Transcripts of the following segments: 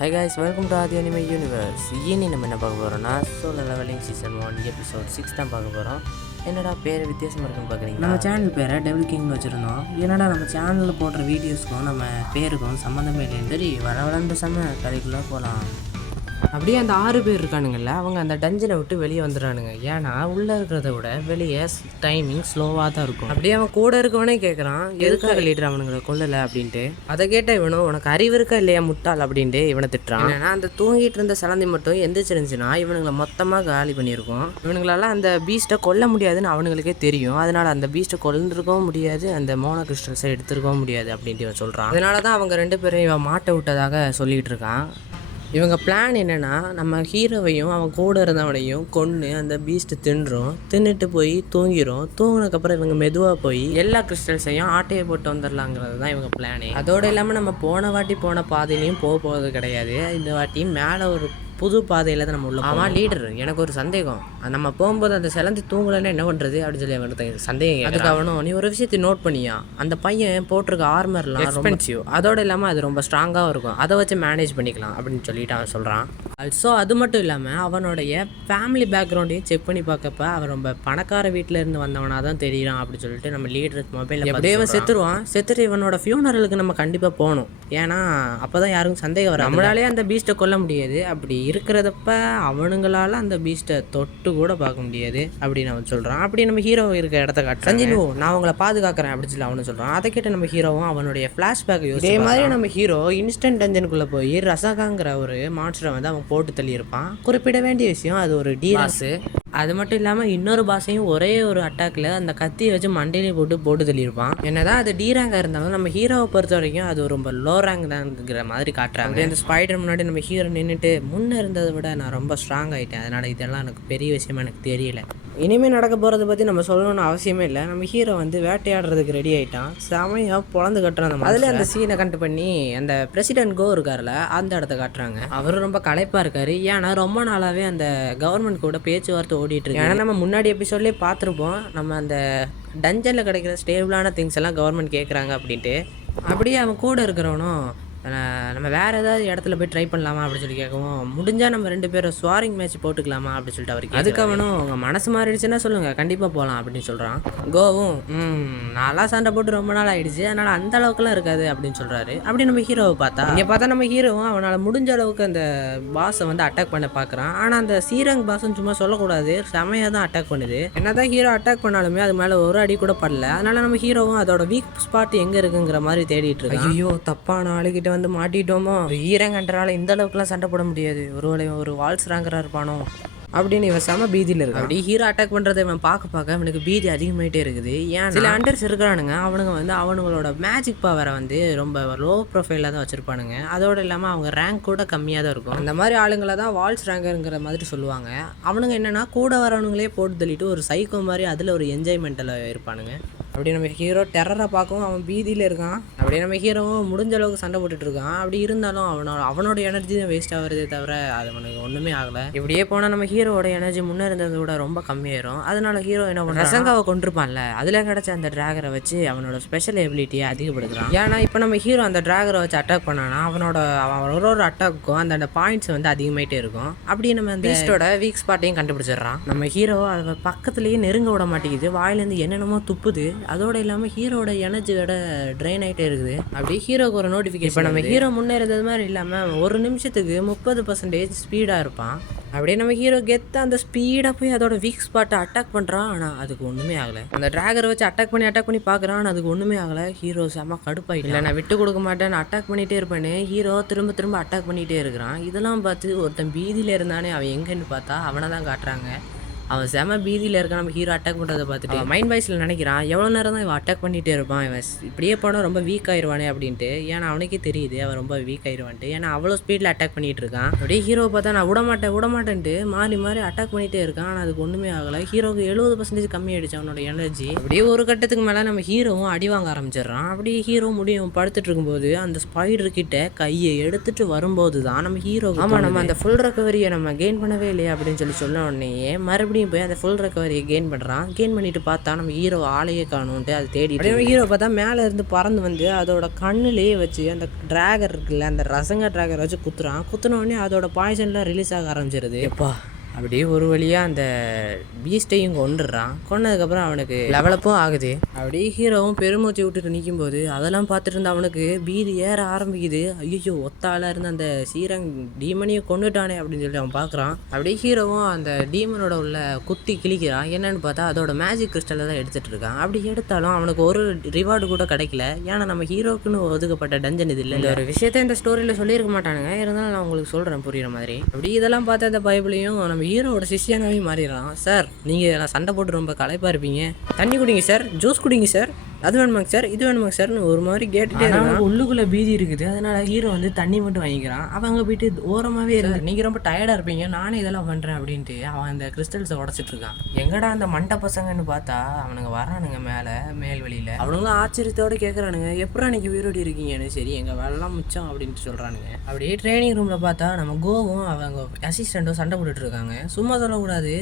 Hi guys, welcome to Adi Anime Universe. இனி நம்ம என்ன பார்க்க போகிறோம்னா சோலோ லெவலிங் சீசன் 1 எபிசோட் 6 தான் பார்க்க போகிறோம். என்னடா பேர் வித்தியாசமாக இருக்குன்னு பார்க்குறீங்க? நம்ம சேனல் பேரை டெவில் கிங்னு வச்சுருந்தோம். என்னடா நம்ம சேனலில் போடுற வீடியோஸ்க்கும் நம்ம பேருக்கும் சம்மந்தமே இல்லைன்னு சரி வளர்ந்து செம்ம கதைக்குள்ளே போகலாம். அப்படியே அந்த 6 பேர் இருக்கானுங்கல்ல, அவங்க அந்த டஞ்சனை விட்டு வெளியே வந்துடுறானுங்க. ஏன்னா உள்ளே இருக்கிறத விட வெளியே டைமிங் ஸ்லோவாக தான் இருக்கும். அப்படியே அவன் கூட இருக்கவனே கேட்குறான், எதுக்காக லீடர் அவனுங்களை கொல்லலை அப்படின்ட்டு. அதை கேட்ட இவனும் உனக்கு அறிவு இருக்கா இல்லையா முட்டாள் அப்படின்ட்டு இவனை திட்டுறான். ஏன்னா அந்த தூங்கிட்டு இருந்த சலந்தி மட்டும் எந்திரிச்சிருந்துச்சுன்னா இவனுங்களை மொத்தமாக காலி பண்ணியிருக்கும். இவனுங்களால அந்த பீஸ்ட்டை கொல்ல முடியாதுன்னு அவனுங்களுக்கே தெரியும். அதனால அந்த பீஸ்ட்டை கொல்லிருக்கவும் முடியாது, அந்த மோனோ கிறிஸ்டல்ஸை எடுத்துருக்கவும் முடியாது அப்படின்ட்டு இவன் சொல்கிறான். அதனால தான் அவங்க 2 பேரும் இவன் மாட்ட விட்டதாக சொல்லிகிட்டு இருக்கான். இவங்க பிளான் என்னென்னா, நம்ம ஹீரோவையும் அவன் கூட இருந்தவனையும் கொன்று அந்த பீஸ்ட்டு தின்னுட்டு போய் தூங்கினதுக்கப்புறம் இவங்க மெதுவாக போய் எல்லா கிறிஸ்டல்ஸையும் ஆட்டையை போட்டு வந்துடலாங்கிறது தான் இவங்க பிளானே. அதோடு இல்லாமல் நம்ம போன பாதையிலையும் போகிறது கிடையாது. இந்த வாட்டி மேலே ஒரு புது பாதையில் தான் நம்ம உள்ள. ஆமாம் லீடர், எனக்கு ஒரு சந்தேகம். நம்ம போகும்போது அந்த சிலந்தி தூங்கலைன்னா என்ன பண்ணுறது அப்படின்னு சொல்லி அவனுக்கு சந்தேகம். அதுக்கு அவனும் நீ ஒரு விஷயத்தை நோட் பண்ணியா, அந்த பையன் போட்டிருக்க ஆர்மர்லாம் எக்ஸ்பென்சிவ், அதோடு இல்லாமல் அது ரொம்ப ஸ்ட்ராங்காகவும் இருக்கும், அதை வச்சு மேனேஜ் பண்ணிக்கலாம் அப்படின்னு சொல்லிட்டு அவன் சொல்கிறான். ஆல்சோ அது மட்டும் இல்லாமல் அவனுடைய ஃபேமிலி பேக்ரவுண்டையும் செக் பண்ணி பார்க்கப்ப அவன் ரொம்ப பணக்கார வீட்டில் இருந்து வந்தவனாக தான் தெரியுறான் அப்படின்னு சொல்லிட்டு நம்ம லீடர் மொபைலில் அப்படியே அவன் செத்துட்டு இவனோட ஃபியூனரலுக்கு நம்ம கண்டிப்பாக போகணும். ஏன்னா அப்போ தான் யாருக்கும் சந்தேகம் வரும். நம்மளாலே அந்த பீஸ்ட்டை கொல்ல முடியாது, அப்படி இருக்கிறதப்ப அவனுங்களால அந்த பீஸ்ட்டை தொட்டு கூட பார்க்க முடியாது அப்படின்னு அவன் சொல்கிறான். அப்படி நம்ம ஹீரோ இருக்க இடத்த காட்டுறான். சஞ்சீனு, நான் அவங்கள பாதுகாக்கிறேன் அப்படின்னு சொல்லி அவனு சொல்கிறான். அதை கேட்டு நம்ம ஹீரோவும் அவனுடைய ஃப்ளாஷ்பேக் இதே மாதிரி நம்ம ஹீரோ இன்ஸ்டன்ட் டஞ்சனுக்குள்ளே போய் ரசகாங்கிற ஒரு மான்ஸ்டரை வந்து அவன் போட்டு தள்ளியிருப்பான். குறிப்பிட வேண்டிய விஷயம், அது ஒரு டீராஸு. அது மட்டும் இல்லாமல் இன்னொரு பாஸையும் ஒரே ஒரு அட்டாக்கில் அந்த கத்தியை வச்சு மண்டையிலே போட்டு தள்ளியிருப்பான். என்னதான் அது டி ரேங்காக இருந்தாலும் நம்ம ஹீரோவை பொறுத்த வரைக்கும் அது ரொம்ப லோ ரேங்க் தான்ங்கிற மாதிரி காட்டுறாங்க. அந்த ஸ்பைடர் முன்னாடி நம்ம ஹீரோ நின்றுட்டு முன்னே இருந்ததை விட நான் ரொம்ப ஸ்ட்ராங் ஆகிட்டேன், அதனால் இதெல்லாம் எனக்கு பெரிய விஷயமா எனக்கு தெரியல. இனிமேல் நடக்க போகிறத பற்றி நம்ம சொல்லணும்னு அவசியமே இல்லை. நம்ம ஹீரோ வந்து வேட்டையாடுறதுக்கு ரெடி ஆகிட்டான். செமையாக பொழந்து கட்டுறான். அதில் அந்த சீனை கண்டு பண்ணி அந்த பிரசிடென்ட் கோ இருக்கார்ல, அந்த இடத்த காட்டுறாங்க. அவரும் ரொம்ப களைப்பாக இருக்காரு. ஏன்னா ரொம்ப நாளாகவே அந்த கவர்மெண்ட் கூட பேச்சுவார்த்தை ஓடிட்டு இருக்கு. ஏன்னா நம்ம முன்னாடி எபிசோட்லேயே பார்த்துருப்போம், நம்ம அந்த டஞ்சனில் கிடைக்கிற ஸ்டேபிளான திங்ஸ் எல்லாம் கவர்மெண்ட் கேட்குறாங்க அப்படின்ட்டு. அப்படியே அவன் கூட இருக்கிறவனும் நம்ம வேறு ஏதாவது இடத்துல போய் ட்ரை பண்ணலாமா அப்படின்னு சொல்லி கேட்கவும், முடிஞ்சால் நம்ம 2 பேரும் ஸ்வாரிங் மேட்ச் போட்டுக்கலாமா அப்படின்னு சொல்லிட்டு அவருக்கு. அதுக்கு அவனும் உங்கள் மனசு மாறிடுச்சுன்னா சொல்லுங்கள், கண்டிப்பாக போகலாம் அப்படின்னு சொல்கிறான். கோவும் நான்லாம் சண்டை போட்டு ரொம்ப நாள் ஆகிடுச்சு, அதனால் அந்த அளவுக்குலாம் இருக்காது அப்படின்னு சொல்கிறாரு. அப்படி நம்ம ஹீரோவை பார்த்தா நம்ம ஹீரோவும் அவனால் முடிஞ்ச அளவுக்கு அந்த பாஸை வந்து அட்டாக் பண்ண பார்க்குறான். ஆனால் அந்த சீரங் பாஸ்ன்னு சும்மா சொல்லக்கூடாது, செமையாக தான் அட்டாக் பண்ணுது. என்ன தான் ஹீரோ அட்டாக் பண்ணாலுமே அது மேலே ஒரு அடி கூட படல. அதனால் நம்ம ஹீரோவும் அதோட வீக் ஸ்பாட் எங்கே இருக்குங்கிற மாதிரி தேடிட்டு இருக்கு. ஐயோ தப்பான ஆளுகிட்ட வந்து மாட்டிட்டோமோ, ஈரங்கன்றால இந்த அளவுக்குலாம் சண்டை போட முடியாது, ஒரு வால்ஸ் ரேங்கராக இருப்பானோ அப்படின்னு இவன் செம பீதியில் இருக்கு. அப்படி ஹீரோ அட்டாக் பண்ணுறதை இவன் பார்க்க அவனுக்கு பீதி அதிகமாகிட்டே இருக்குது. ஏன் சில அண்டர்ஸ் இருக்கிறானுங்க, அவனுங்க வந்து அவனுங்களோட மேஜிக் பவரை வந்து ரொம்ப லோ ப்ரொஃபைலாக தான் வச்சுருப்பானுங்க. அதோடு இல்லாமல் அவங்க ரேங்க் கூட கம்மியாக தான் இருக்கும். அந்த மாதிரி ஆளுங்களை தான் வால்ஸ் ரேங்கருங்கிற மாதிரி சொல்லுவாங்க. அவனுங்க என்னென்னா கூட வரவனுங்களே போட்டு தள்ளிட்டு ஒரு சைக்கோ மாதிரி அதில் ஒரு என்ஜாய்மெண்ட்டில் இருப்பானுங்க. அப்படி நம்ம ஹீரோ டெரரை பார்க்கவும் அவன் பீதியில் இருக்கான். அப்படியே நம்ம ஹீரோவும் முடிஞ்ச அளவுக்கு சண்டை போட்டுட்ருக்கான். அப்படி இருந்தாலும் அவனோட எனர்ஜி தான் வேஸ்ட் ஆகிறதே தவிர அது அவனுக்கு ஒன்றுமே ஆகலை. இப்படியே போனால் நம்ம ஹீரோவோட எனர்ஜி முன்னே இருந்ததை விட ரொம்ப கம்மியாயிரும். அதனால ஹீரோ என்ன பண்ண ரசங்காவை கொண்டிருப்பான்ல, அதில் கிடச்ச அந்த டிராகரை வச்சு அவனோட ஸ்பெஷல் எபிலிட்டியை அதிகப்படுத்துறான். ஏன்னா இப்போ நம்ம ஹீரோ அந்த டிராகரை வச்சு அட்டாக் பண்ணானா அவன் ஒரு அட்டாக்கும் அந்த பாயிண்ட்ஸ் வந்து அதிகமாயிட்டே இருக்கும். அப்படி நம்ம அந்த பீஸ்டோட வீக் ஸ்பாட்டையும் கண்டுபிடிச்சிடுறான். நம்ம ஹீரோ அதை பக்கத்துலேயே நெருங்க விட மாட்டேங்குது, வாயிலேருந்து என்னென்னமோ துப்புது. அதோடு இல்லாமல் ஹீரோட எனர்ஜியோட ட்ரெயின் ஆகிட்டே இருக்குது. அப்படியே ஹீரோக்கு ஒரு நோட்டிஃபிகேஷன். இப்போ நம்ம ஹீரோ முன்னேறது மாதிரி இல்லாமல் ஒரு நிமிஷத்துக்கு 30% ஸ்பீடாக இருப்பான். அப்படியே நம்ம ஹீரோ கெத்தாக அந்த ஸ்பீடாக போய் அதோட வீக் ஸ்பாட்டை அட்டாக் பண்ணுறான். ஆனால் அதுக்கு ஒன்றுமே ஆகலை. அந்த டிராகரை வச்சு அட்டாக் பண்ணி பார்க்குறான், ஆனால் அதுக்கு ஒன்றுமே ஆகலை. ஹீரோ செம்ம கடுப்பாயிட்டு, இல்லை நான் விட்டு கொடுக்க மாட்டேன், நான் அட்டாக் பண்ணிகிட்டே இருப்பேன்னு ஹீரோ திரும்ப அட்டாக் பண்ணிகிட்டே இருக்கிறான். இதெல்லாம் பார்த்து ஒருத்தன் பீதியில் இருந்தானே, அவன் எங்கன்னு பார்த்தா அவனை தான் காட்டுறாங்க. அவன் செம பீதியில் இருக்கான். நம்ம ஹீரோ அட்டாக் பண்ணுறதை பார்த்துட்டு மைண்ட் வாய்ஸில் நினைக்கிறான், எவ்வளோ நேரம் தான் இவன் அட்டாக் பண்ணிகிட்டே இருப்பான், இவன் இப்படியே போனால் ரொம்ப வீக் ஆயிடுவானே அப்படின்ட்டு. ஏன்னா அவனுக்கே தெரியுது அவன் ரொம்ப வீக் ஆயிடுவான்ட்டு. ஏன்னா அவ்வளோ ஸ்பீடில் அட்டாக் பண்ணிகிட்டு இருக்கான். அப்படியே ஹீரோவை பார்த்தா நான் விடமாட்டேன்ட்டு மாறி அட்டாக் பண்ணிகிட்டே இருக்கான். ஆனால் அதுக்கு ஒன்றுமே ஆகலை. ஹீரோக்கு 70% கம்மியாயிடுச்சு அவனோட எனர்ஜி. அப்படியே ஒரு கட்டத்துக்கு மேலே நம்ம ஹீரோவும் அடி வாங்க ஆரம்பிச்சிடுறான். அப்படியே ஹீரோ முடியும் படுத்துட்டு இருக்கும்போது அந்த ஸ்பைடர் கிட்ட கையை எடுத்துட்டு வரும்போது தான் நம்ம ஹீரோ, ஆமாம் நம்ம அந்த ஃபுல் ரெக்கவரியை நம்ம கெயின் பண்ணவே இல்லையா அப்படின்னு சொல்லி சொன்ன உடனே மறுபடியும் மறுபடியும் போய் அந்த ஃபுல் ரெக்கவரியை கெயின் பண்ணுறான். கெயின் பண்ணிட்டு பார்த்தா நம்ம ஹீரோ ஆளையே காணுன்ட்டு அது தேடிட்டு ஹீரோ பார்த்தா மேலே இருந்து பறந்து வந்து அதோட கண்ணுலேயே வச்சு அந்த டிராகர் இருக்குல்ல, அந்த ரசங்க டிராகர் வச்சு குத்துனோடனே அதோட பாய்சன்லாம் ரிலீஸ் ஆக ஆரம்பிச்சிருது. எப்பா அப்படியே ஒரு வழியாக அந்த பீஸ்ட்டையும் கொண்டுடுறான். கொண்டதுக்கப்புறம் அவனுக்கு லெவலப்பும் ஆகுது. அப்படியே ஹீரோவும் பெருமூச்சு விட்டுட்டு நிற்கும்போது அதெல்லாம் பார்த்துட்டு இருந்த அவனுக்கு பீதி ஏற ஆரம்பிக்குது. ஐயோ ஒத்தாளாக இருந்த அந்த சீரங் டீமனையும் கொண்டுட்டானே அப்படின்னு சொல்லி அவன் பார்க்குறான். அப்படியே ஹீரோவும் அந்த டீமனோட உள்ள குத்தி கிழிக்கிறான். என்னன்னு பார்த்தா அதோட மேஜிக் கிறிஸ்டலை தான் எடுத்துகிட்டு இருக்கான். அப்படி எடுத்தாலும் அவனுக்கு ஒரு ரிவார்டு கூட கிடைக்கல. ஏன்னா நம்ம ஹீரோக்குன்னு ஒதுக்கப்பட்ட டஞ்சன் இது இல்லை. இந்த ஒரு விஷயத்த இந்த ஸ்டோரியில் சொல்லியிருக்க மாட்டானுங்க. இருந்தாலும் நான் உங்களுக்கு சொல்கிறேன் புரியுற மாதிரி. அப்படி இதெல்லாம் பார்த்த அந்த பைபிளையும் நம்ம ஹீரோவோட சிஷியனாவே மாறிடுறான். சார் நீங்கள் சண்டை போட்டு ரொம்ப களைப்பாக இருப்பீங்க, தண்ணி குடிங்க சார், ஜூஸ் குடிங்க சார், அது வேணுமாங்க சார், இது வேணுமாங்க சார்னு ஒரு மாதிரி கேட்டுட்டே இருக்கான். உள்ளுக்குள்ளே பீதி இருக்குது. அதனால ஹீரோ வந்து தண்ணி மட்டும் வாங்கிக்கிறான். அவன் அங்கே போயிட்டு ஓரமாகவே இருக்கு. நீங்கள் ரொம்ப டயர்டாக இருப்பீங்க, நானே இதெல்லாம் பண்ணுறேன் அப்படின்ட்டு அவன் அந்த கிறிஸ்டல்ஸை உடச்சிட்டு இருக்கான். எங்கடா அந்த மண்டை பசங்கன்னு பார்த்தா அவனுங்க வரானுங்க மேலே மேல் வழியில். அவனுங்களும் ஆச்சரியத்தோடு கேட்குறானுங்க, எப்படா அன்றைக்கி உயிரோடி இருக்கீங்கன்னு. சரி எங்கள் வேலைலாம் மிச்சம் அப்படின்ட்டு சொல்கிறானுங்க. அப்படியே ட்ரைனிங் ரூமில் பார்த்தா நம்ம கோவும் அவங்க அசிஸ்டண்ட்டும் சண்டை போட்டுட்டு இருக்காங்க. சும்மா சொல்லக்கூடாது,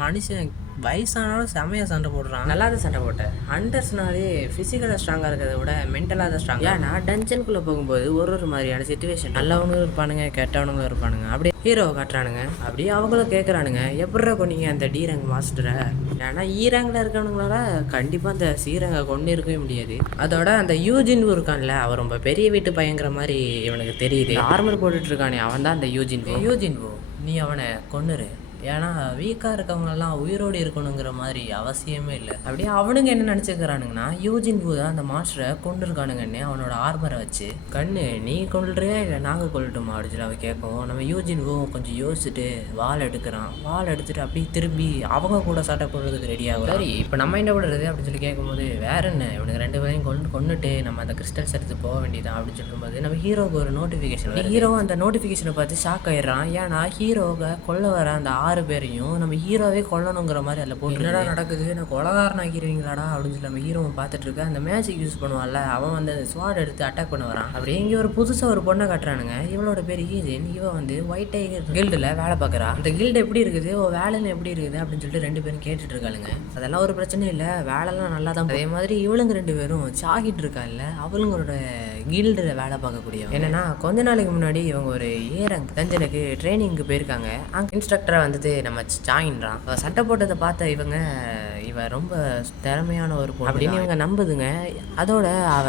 மனுஷன் வயசானாலும் செமையாக சண்டை போடுறான். நல்லாதான் சண்டை போட்டேன். ஹண்டர்ஸ்னாலே ஃபிசிக்கலாக ஸ்ட்ராங்காக இருக்கிறத விட மென்டலாக தான் ஸ்ட்ராங். ஏன்னா டஞ்சனுக்குள்ளே போகும்போது ஒரு மாதிரியான சிச்சுவேஷன் நல்லவனும் இருப்பானுங்க, கெட்டவனுங்களும் இருப்பானுங்க. அப்படியே ஹீரோவை காட்டுறானுங்க. அப்படியே அவங்களும் கேட்குறானுங்க, எப்படா கொண்டீங்க அந்த டீரங் மாஸ்டரை. ஏன்னா ஈரங்கில் இருக்கவனுங்களால கண்டிப்பாக அந்த சீரங்கை கொண்டு இருக்கவே முடியாது. அதோட அந்த யூஜின் இருக்கான்ல, அவர் ரொம்ப பெரிய வீட்டு பையங்கிற மாதிரி இவனுக்கு தெரியுது. ஆர்மர் போட்டுட்டு இருக்கானே அவன் தான் அந்த யூஜின். நீ அவனை கொன்னுரு. ஏன்னா வீக்காக இருக்கவங்கெல்லாம் உயிரோடு இருக்கணுங்கிற மாதிரி அவசியமே இல்லை. அப்படியே அவனுங்க என்ன நினச்சிக்கிறானுங்கன்னா யூஜின் பூ தான் அந்த மாஸ்டரை கொண்டு இருக்கானுங்கன்னு அவனோட ஆர்மரை வச்சு, கண்ணு நீ கொள்றியா இல்லை நாங்கள் கொள்ளட்டுமா அப்படின்னு சொல்லி அவன் கேட்கவும் நம்ம யூஜின் பூ கொஞ்சம் யோசிச்சுட்டு வால் எடுக்கிறான். வால் எடுத்துட்டு அப்படியே திரும்பி அவங்க கூட சட்டை போடுறதுக்கு ரெடி ஆகும். சரி இப்போ நம்ம என்ன பண்ணுறது அப்படின்னு சொல்லி கேட்கும்போது, வேற என்ன இவனுக்கு 2 பேரையும் கொண்டுட்டு நம்ம அந்த கிறிஸ்டல்ஸ் எடுத்து போக வேண்டியதான் அப்படின்னு சொல்லும்போது நம்ம ஹீரோவுக்கு ஒரு நோட்டிஃபிகேஷன். ஹீரோவும் அந்த நோட்டிஃபிகேஷனை பார்த்து ஷாக் ஆயிடுறான். ஏன்னா ஹீரோவை கொல்ல வர அந்த 6 பேரையும் நம்ம ஹீரோவே கொல்லணுங்கிற மாதிரி அதில் போட்டு என்னடா நடக்குது, நான் கொலகாரன் ஆக்கிடுவீங்களாடா அப்படின்னு சொல்லி நம்ம ஹீரோவை பார்த்துட்டு இருக்க. அந்த மேஜிக் யூஸ் பண்ணுவான்ல அவன் வந்து அந்த ஸ்வாட் எடுத்து அட்டாக் பண்ண வரான். அப்படியே இங்கே ஒரு புதுசாக ஒரு பொண்ணை காட்டுறானுங்க. இவளோட பேர் ஈஜின். இவன் வந்து ஒயிட் டைகர் கில்டில் வேலை பார்க்குறா. அந்த கில்டு எப்படி இருக்குது, வேலைன்னு எப்படி இருக்குது அப்படின்னு சொல்லிட்டு 2 பேரும் கேட்டுட்டு இருக்காளுங்க. அதெல்லாம் ஒரு பிரச்சனை இல்லை, வேலைலாம் நல்லா தான். அதே மாதிரி இவளுங்க 2 பேரும் சாகிட்டு இருக்காள்ல, அவளுங்களோட கில்டில் வேலை பார்க்கக்கூடிய என்னன்னா கொஞ்ச நாளைக்கு முன்னாடி இவங்க ஒரு ஏரங் தஞ்சனுக்கு ட்ரைனிங்க்கு போயிருக்காங்க. அங்கே இன்ஸ்ட்ரக்டரை வந்துட்டு நம்ம ஜாயின்றான். சண்டை போட்டதை பார்த்த இவ ரொம்ப திறமையான ஒரு பொண்ணு அப்படின்னு இவங்க நம்புதுங்க. அதோட அவ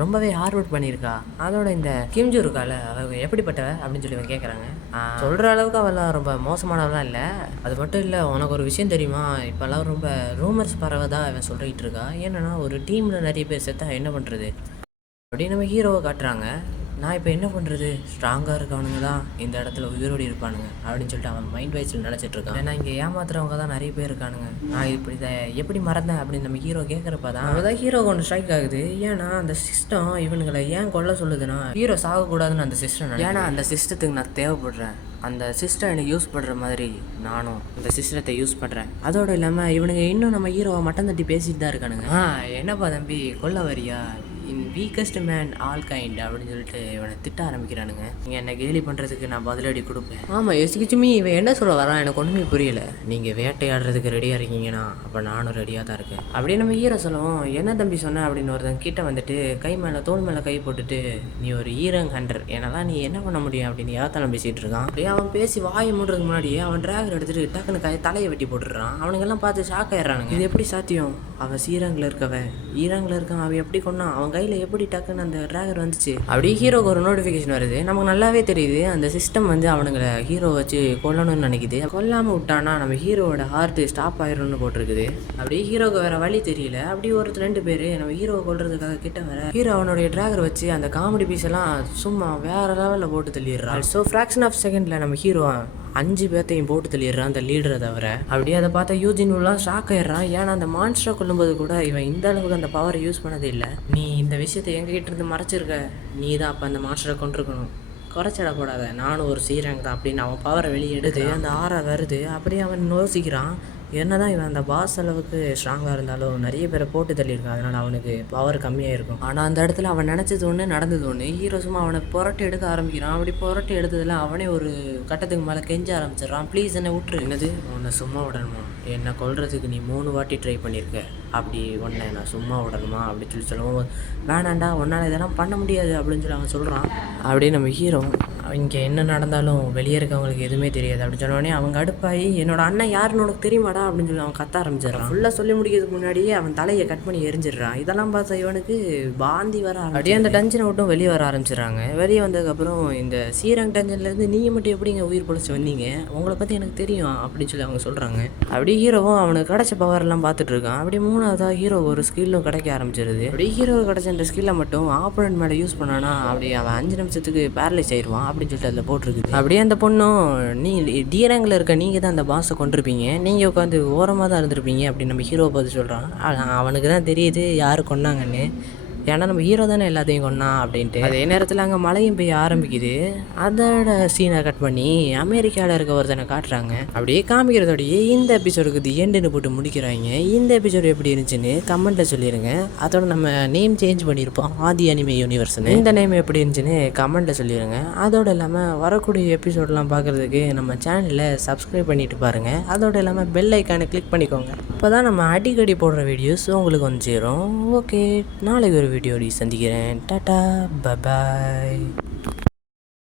ரொம்பவே ஹார்ட் ஒர்க் பண்ணியிருக்கா. அதோட இந்த கிம்ஜு இருக்கால அவ எப்படிப்பட்டவ அப்படின்னு சொல்லி இவங்க கேட்குறாங்க. சொல்கிற அளவுக்கு அவெல்லாம் ரொம்ப மோசமானவெல்லாம் இல்லை. அது மட்டும் இல்லை, உனக்கு ஒரு விஷயம் தெரியுமா, இப்போல்லாம் ரொம்ப ரூமர்ஸ் பரவதாக அவன் சொல்லிகிட்டு இருக்கா. ஏன்னா ஒரு டீமில் நிறைய பேர் செத்தா என்ன பண்ணுறது அப்படின்னு நம்ம ஹீரோவை காட்டுறாங்க. நான் இப்போ என்ன பண்ணுறது, ஸ்ட்ராங்காக இருக்கவனுங்க தான் இந்த இடத்துல உயிரோடு இருப்பானுங்க அப்படின்னு சொல்லிட்டு அவன் மைண்ட் வைஸில் நினச்சிட்டு இருக்கான். ஏன்னா இங்கே ஏமாத்துறவங்க தான் நிறைய பேர் இருக்கானுங்க. நான் இப்படி எப்படி மறந்தேன் அப்படின்னு நம்ம ஹீரோ கேட்குறப்ப தான் அவதான் ஹீரோ ஒன்று ஸ்ட்ரைக் ஆகுது. ஏன்னா அந்த சிஸ்டம் இவனுங்களை ஏன் கொல்ல சொல்லுதுன்னா ஹீரோ சாகக்கூடாதுன்னு அந்த சிஸ்டம். ஏன்னா அந்த சிஸ்டத்துக்கு நான் தேவைப்படுறேன், அந்த சிஸ்டம் எனக்கு யூஸ் பண்ணுற மாதிரி நானும் இந்த சிஸ்டத்தை யூஸ் பண்ணுறேன். அதோடு இல்லாமல் இவனுங்க இன்னும் நம்ம ஹீரோவை மட்டம் தட்டி பேசிட்டு தான் இருக்கானுங்க. என்னப்பா தம்பி கொல்ல வரியா, இன் வீக்கஸ்ட் மேன் ஆல் கைண்ட் அப்படின்னு சொல்லிட்டு இவனை திட்ட ஆரம்பிக்கிறானுங்க. நீங்கள் என்ன கேலி பண்ணுறதுக்கு நான் பதிலடி கொடுப்பேன். ஆமாம் எஸ்கிச்சுமி இவன் என்ன சொல்ல வரான் எனக்கு ஒன்றுமே புரியல. நீங்கள் வேட்டையாடுறதுக்கு ரெடியாக இருக்கீங்கன்னா அப்போ நானும் ரெடியாக தான் இருக்கேன் அப்படின்னு நம்ம ஹீரோ சொல்லுவோம். என்ன தம்பி சொன்ன அப்படின்னு ஒருத்தன் கிட்ட வந்துட்டு கை மேலே தோல் மேலே கை போட்டுட்டு, நீ ஒரு ஈரங் ஹண்டர், என்னதான் நீ என்ன பண்ண முடியும் அப்படின்னு யாத்தாலும் பேசிகிட்டு இருக்கான். அப்படியே அவன் பேசி வாயை மூடுறதுக்கு முன்னாடியே அவன் டிராகர் எடுத்துட்டு டக்குன்னு தலையை வெட்டி போட்டுடுறான். அவனுங்கெல்லாம் பார்த்து ஷாக் ஆயிடுறானுங்க. இது எப்படி சாத்தியம், அவன் சீரங்கில் இருக்கவன் ஈராங்கில் இருக்கான், அவன் எப்படி கொண்டான், அவன் கையில் எப்படி டக்குன்னு அந்த டிராகர் வந்துச்சு. அப்படியே ஹீரோக்கு ஒரு நோட்டிஃபிகேஷன் வருது. நமக்கு நல்லாவே தெரியுது அந்த சிஸ்டம் வந்து அவனுங்களை ஹீரோ வச்சு கொல்லணும்னு நினைக்குது. கொல்லாமல் விட்டானா நம்ம ஹீரோவோட ஹார்ட் ஸ்டாப் ஆயிரும்னு போட்டிருக்குது. அப்படியே ஹீரோக்கு வேற வழி தெரியல. அப்படியே ஒருத்தர் 2 பேர் நம்ம ஹீரோவை கொல்றதுக்காக கிட்ட வர ஹீரோ அவனுடைய டிராகர் வச்சு அந்த காமெடி பீஸ் எல்லாம் சும்மா வேற லெவலில் போட்டு தள்ளிடுறான். ஸோ ஃப்ராக்ஷன் ஆஃப் செகண்டில் நம்ம ஹீரோ 5 பேர்த்தையும் போட்டு தள்ளிடுறான் அந்த லீடரை தவிர. அப்படியே அதை பார்த்தா யூஜின்லாம் ஷாக் ஆயிடுறான். ஏன்னா அந்த மான்ஸ்டரை கொல்லும்போது கூட இவன் இந்த அளவுக்கு அந்த பவரை யூஸ் பண்ணதே இல்லை. நீ இந்த விஷயத்தை எங்ககிட்ட இருந்து மறைச்சிருக்க, நீ தான் அப்போ அந்த மான்ஸ்டரை கொண்டிருக்கணும், குறைச்சிடக்கூடாத, நானும் ஒரு சீரங்க தான் அப்படின்னு அவன் பவரை வெளியே எடுத்து அந்த ஆறை வருது. அப்படியே அவன் யோசிக்கிறான், என்ன தான் இவன் அந்த பாஸ் அளவுக்கு ஸ்ட்ராங்காக இருந்தாலும் நிறைய பேரை போட்டு தள்ளியிருக்கான், அதனால் அவனுக்கு பவர் கம்மியாக இருக்கும். ஆனால் அந்த இடத்துல அவன் நினச்சது ஒன்று நடந்தது ஒன்று. ஹீரோ சும்மா அவனை புரட்டி எடுக்க ஆரம்பிக்கிறான். அப்படி புரட்டி எடுத்ததில் அவனே ஒரு கட்டத்துக்கு மேலே கெஞ்ச ஆரம்பிச்சிடறான், ப்ளீஸ் என்னை விட்டுரு. என்னது உன்னை சும்மா விடணுமா, என்னை கொல்றதுக்கு நீ 3 வாட்டி ட்ரை பண்ணியிருக்க, அப்படி உன்னை நான் சும்மா விடணுமா அப்படின்னு சொல்லவும், வேணாண்டா உன்னால் இதெல்லாம் பண்ண முடியாது அப்படின்னு சொல்லி அவன் சொல்கிறான். அப்படியே நம்ம ஹீரோ இங்கே என்ன நடந்தாலும் வெளியே இருக்கவங்களுக்கு எதுவுமே தெரியாது அப்படின்னு சொன்னோடனே அவங்க அடுப்பாகி என்னோட அண்ணன் யாருன்னு உனக்கு தெரியுமாடா அப்படின்னு சொல்லி அவன் கத்த ஆரம்பிச்சிடறான். ஃபுல்லாக சொல்லி முடிக்கிறதுக்கு முன்னாடியே அவன் தலையை கட் பண்ணி எரிஞ்சிடுறான். இதெல்லாம் பார்த்தா இவனுக்கு பாந்தி வர அப்படியே அந்த டஞ்சனை விட்டும் வெளியே வர ஆரம்பிச்சிடறாங்க. வெளியே வந்ததுக்கப்புறம் இந்த சீரங் டஞ்சன்லேருந்து நீங்கள் மட்டும் எப்படிங்க உயிர் பொழைச்சி வந்தீங்க, உங்களை பற்றி எனக்கு தெரியும் அப்படின்னு சொல்லி அவங்க சொல்கிறாங்க. அப்படியே ஹீரோவும் அவனுக்கு கிடைச்ச பவர்லாம் பார்த்துட்டு இருக்கான். அப்படி 3ஆவதாக ஹீரோ ஒரு ஸ்கில்லும் கிடைக்க ஆரம்பிச்சிருது. அப்படியே ஹீரோ கிடைச்ச அந்த ஸ்கில்லை மட்டும் ஆப்போனன்ட் மேலே யூஸ் பண்ணானா அப்படி அவன் 5 நிமிஷத்துக்கு பேரலைஸ் ஆயிடுவான் அப்படின்னு சொல்லிட்டு அதில் போட்டிருக்குது. அப்படியே அந்த பொண்ணும் நீ டிரேங்கில் இருக்க நீங்கள் தான் அந்த பாஸை கொண்டிருப்பீங்க, நீங்கள் உட்காந்து ஓரமாக தான் இருந்திருப்பீங்க அப்படின்னு நம்ம ஹீரோவை பார்த்து சொல்கிறான். அவனுக்கு தான் தெரியுது யார் கொன்னாங்கன்னு, ஏன்னா நம்ம ஹீரோ தானே எல்லாத்தையும் கொண்டான் அப்படின்ட்டு. அதே நேரத்தில் அங்கே மழையும் பெய்ய ஆரம்பிக்குது. அதோட சீனை கட் பண்ணி அமெரிக்காவில் இருக்க ஒருத்தனை காட்டுறாங்க. அப்படியே காமிக்கிறதோடையே இந்த எபிசோடுக்கு தி எண்டுன்னு போட்டு முடிக்கிறாங்க. இந்த எபிசோடு எப்படி இருந்துச்சுன்னு கமெண்ட்டில் சொல்லிடுங்க. அதோட நம்ம நேம் சேஞ்ச் பண்ணியிருப்போம் ஆதி அனிமே யூனிவர்ஸ்னு. இந்த நேம் எப்படி இருந்துச்சுன்னு கமெண்ட்டில் சொல்லிடுங்க. அதோடு இல்லாமல் வரக்கூடிய எபிசோடெலாம் பார்க்குறதுக்கு நம்ம சேனலில் சப்ஸ்கிரைப் பண்ணிட்டு பாருங்கள். அதோடு இல்லாமல் பெல் ஐக்கானை கிளிக் பண்ணிக்கோங்க. அப்போ தான் நம்ம அடிக்கடி போடுற வீடியோஸ் உங்களுக்கு வந்து சேரும். ஓகே, நாளைக்கு ஒரு வீடியோடி சந்திக்கிறேன். Tata, bye bye.